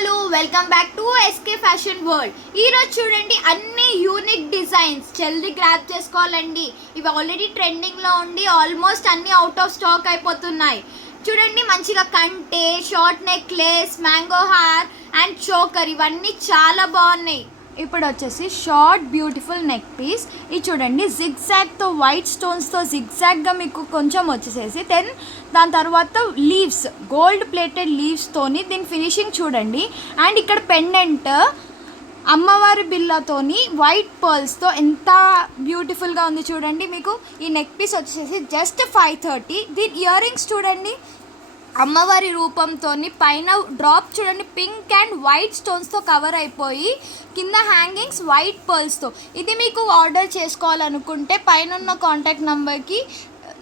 Hello welcome back to SK fashion world. ఈరోజు చూడండి అన్ని యూనిక్ డిజైన్స్ జల్దీ గ్రాప్ చేసుకోవాలండి. ఇవి ఆల్రెడీ ట్రెండింగ్లో ఉండి ఆల్మోస్ట్ అన్ని అవుట్ ఆఫ్ స్టాక్ అయిపోతున్నాయి. చూడండి మంచిగా కంటే, షార్ట్ నెక్లెస్, మ్యాంగో హార్ అండ్ చోకర్ ఇవన్నీ చాలా బాగున్నాయి. ఇప్పుడు వచ్చేసి షార్ట్ బ్యూటిఫుల్ నెక్ పీస్. ఇది చూడండి జిగ్జాగ్తో వైట్ స్టోన్స్తో జిగ్జాగ్గా మీకు కొంచెం వచ్చేసేసి దాని తర్వాత లీవ్స్, గోల్డ్ ప్లేటెడ్ లీవ్స్తోని దీని ఫినిషింగ్ చూడండి. అండ్ ఇక్కడ పెండెంట్ అమ్మవారి బిల్లతోని వైట్ పర్ల్స్తో ఎంత బ్యూటిఫుల్గా ఉంది చూడండి. మీకు ఈ నెక్ పీస్ వచ్చేసి జస్ట్ 530. దీని ఇయర్ రింగ్స్ చూడండి అమ్మవారి రూపంతో, పైన డ్రాప్ చూడండి పింక్ అండ్ వైట్ స్టోన్స్తో కవర్ అయిపోయి కింద హ్యాంగింగ్స్ వైట్ పర్ల్స్తో. ఇది మీకు ఆర్డర్ చేసుకోవాలనుకుంటే పైన ఉన్న కాంటాక్ట్ నెంబర్కి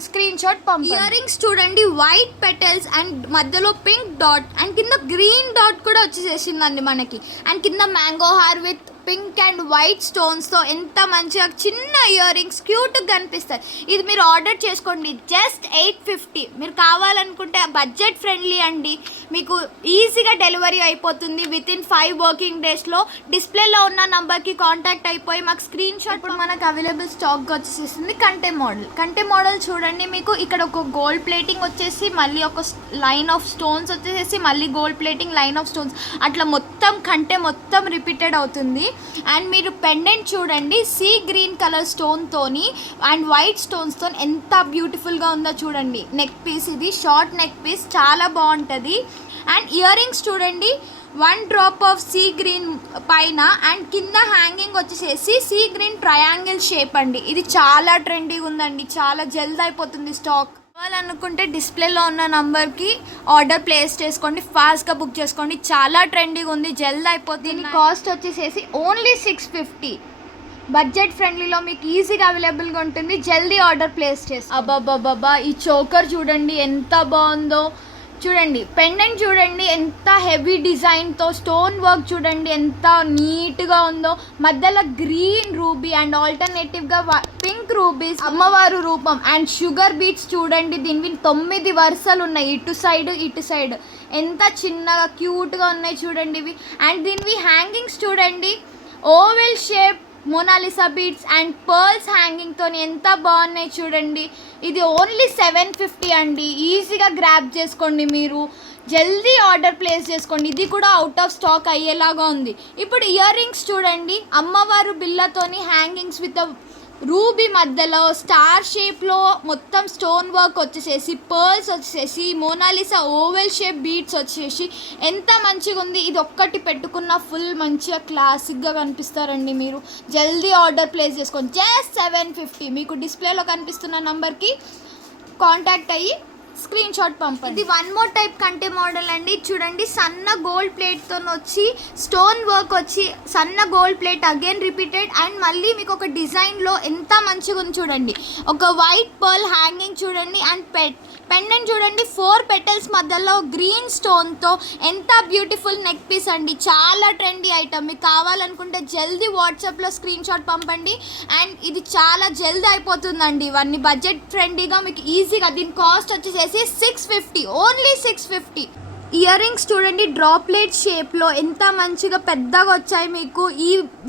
స్క్రీన్ షాట్ పంపండి. ఇయర్ రింగ్స్ చూడండి వైట్ పెటల్స్ అండ్ మధ్యలో పింక్ డాట్ అండ్ కింద గ్రీన్ డాట్ కూడా వచ్చేసేసిందండి మనకి. అండ్ కింద మ్యాంగో హార్ విత్ పింక్ అండ్ వైట్ స్టోన్స్తో ఎంత మంచిగా చిన్న ఇయర్ రింగ్స్ క్యూట్గా కనిపిస్తాయి. ఇది మీరు ఆర్డర్ చేసుకోండి జస్ట్ 850. మీరు కావాలనుకుంటే బడ్జెట్ ఫ్రెండ్లీ అండి, మీకు ఈజీగా డెలివరీ అయిపోతుంది వితిన్ 5 వర్కింగ్ డేస్లో. డిస్ప్లేలో ఉన్న నంబర్కి కాంటాక్ట్ అయిపోయి మాకు స్క్రీన్ షాట్. ఇప్పుడు మనకు అవైలబుల్ స్టాక్ వచ్చేసింది కంటే మోడల్ చూడండి. మీకు ఇక్కడ ఒక గోల్డ్ ప్లేటింగ్ వచ్చేసి మళ్ళీ ఒక లైన్ ఆఫ్ స్టోన్స్ వచ్చేసి మళ్ళీ gold plating, line of stones, అట్లా మొత్తం కంటే మొత్తం రిపీటెడ్ అవుతుంది. అండ్ మీరు పెండెంట్ చూడండి సీ గ్రీన్ కలర్ స్టోన్తోని అండ్ వైట్ స్టోన్స్తో ఎంత బ్యూటిఫుల్గా ఉందో చూడండి. నెక్ పీస్ ఇది షార్ట్ నెక్ పీస్ చాలా బాగుంటుంది. అండ్ ఇయర్ రింగ్స్ చూడండి 1 డ్రాప్ ఆఫ్ సీ గ్రీన్ పైన అండ్ కింద హ్యాంగింగ్ వచ్చేసేసి సీ గ్రీన్ ట్రయాంగిల్ షేప్ అండి. ఇది చాలా ట్రెండీగా ఉందండి, చాలా జల్దీ అయిపోతుంది స్టాక్. కావాలనుకుంటే డిస్ప్లేలో ఉన్న నంబర్కి ఆర్డర్ ప్లేస్ చేసుకోండి, ఫాస్ట్గా బుక్ చేసుకోండి. చాలా ట్రెండీగా ఉంది, జల్దీ అయిపోతుంది. దీని కాస్ట్ వచ్చేసేసి ఓన్లీ 650. బడ్జెట్ ఫ్రెండ్లీలో మీకు ఈజీగా అవైలబుల్గా ఉంటుంది, జల్దీ ఆర్డర్ ప్లేస్ చేసుకోండి. అబ్బాబ్బాబ్బా ఈ చోకర్ చూడండి ఎంత బాగుందో చూడండి. పెండెంట్ చూడండి ఎంత హెవీ డిజైన్తో, స్టోన్ వర్క్ చూడండి ఎంత నీట్గా ఉందో. మధ్యలో గ్రీన్ రూబీ అండ్ ఆల్టర్నేటివ్గా పింక్ రూబీస్, అమ్మవారు రూపం అండ్ షుగర్ బీట్స్ చూడండి. దీనివి 9 వరుసలు ఉన్నాయి, ఇటు సైడ్ ఎంత చిన్నగా క్యూట్గా ఉన్నాయి చూడండి ఇవి. అండ్ దీనివి హ్యాంగింగ్స్ చూడండి oval shape Mona Lisa beads and pearls హ్యాంగింగ్తో ఎంత బాగున్నాయి చూడండి. ఇది ఓన్లీ 750 అండి. ఈజీగా గ్రాప్ చేసుకోండి, మీరు జల్దీ ఆర్డర్ ప్లేస్ చేసుకోండి. ఇది కూడా అవుట్ ఆఫ్ స్టాక్ అయ్యేలాగా ఉంది. ఇప్పుడు ఇయర్ రింగ్స్ చూడండి అమ్మవారు బిల్లతోని హ్యాంగింగ్స్ విత్ రూబీ మధ్యలో స్టార్ షేప్లో మొత్తం స్టోన్ వర్క్ వచ్చేసేసి, పర్ల్స్ వచ్చేసి, మోనాలిసా ఓవెల్ షేప్ బీడ్స్ వచ్చేసి ఎంత మంచిగా ఉంది. ఇది ఒక్కటి పెట్టుకున్న ఫుల్ మంచిగా క్లాసిక్గా కనిపిస్తారండి. మీరు జల్దీ ఆర్డర్ ప్లేస్ చేసుకోండి జస్ట్ 750. మీకు డిస్ప్లేలో కనిపిస్తున్న నంబర్కి కాంటాక్ట్ అయ్యి స్క్రీన్ షాట్ పంపండి. ఇది 1 మోర్ టైప్ కంటే మోడల్ అండి. చూడండి సన్న గోల్డ్ ప్లేట్తో వచ్చి స్టోన్ వర్క్ వచ్చి సన్న gold plate again repeated and మళ్ళీ మీకు ఒక డిజైన్లో ఎంత మంచిగా ఉంది చూడండి. ఒక వైట్ పర్ల్ హ్యాంగింగ్ చూడండి అండ్ పెండెంట్ చూడండి 4 పెటల్స్ మధ్యలో గ్రీన్ స్టోన్తో ఎంత బ్యూటిఫుల్ నెక్ పీస్ అండి. చాలా ట్రెండీ ఐటమ్. మీకు కావాలనుకుంటే జల్దీ వాట్సాప్లో స్క్రీన్ షాట్ పంపండి. అండ్ ఇది చాలా జల్దీ అయిపోతుందండి. ఇవన్నీ బడ్జెట్ ఫ్రెండ్లీగా మీకు ఈజీగా. దీని కాస్ట్ వచ్చేసి 650, ఓన్లీ 650. ఇయర్ రింగ్స్ చూడండి డ్రాప్లెట్ షేప్లో ఎంత మంచిగా పెద్దగా వచ్చాయి మీకు.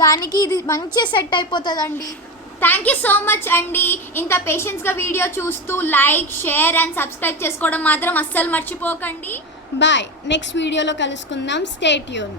దానికి ఇది మంచి సెట్ అయిపోతుందండి. థ్యాంక్ యూ సో మచ్ అండి. ఇంత పేషెన్స్గా వీడియో చూస్తూ లైక్, షేర్ అండ్ సబ్స్క్రైబ్ చేసుకోవడం మాత్రం అస్సలు మర్చిపోకండి. బాయ్, నెక్స్ట్ వీడియోలో కలుసుకుందాం. Stay tune.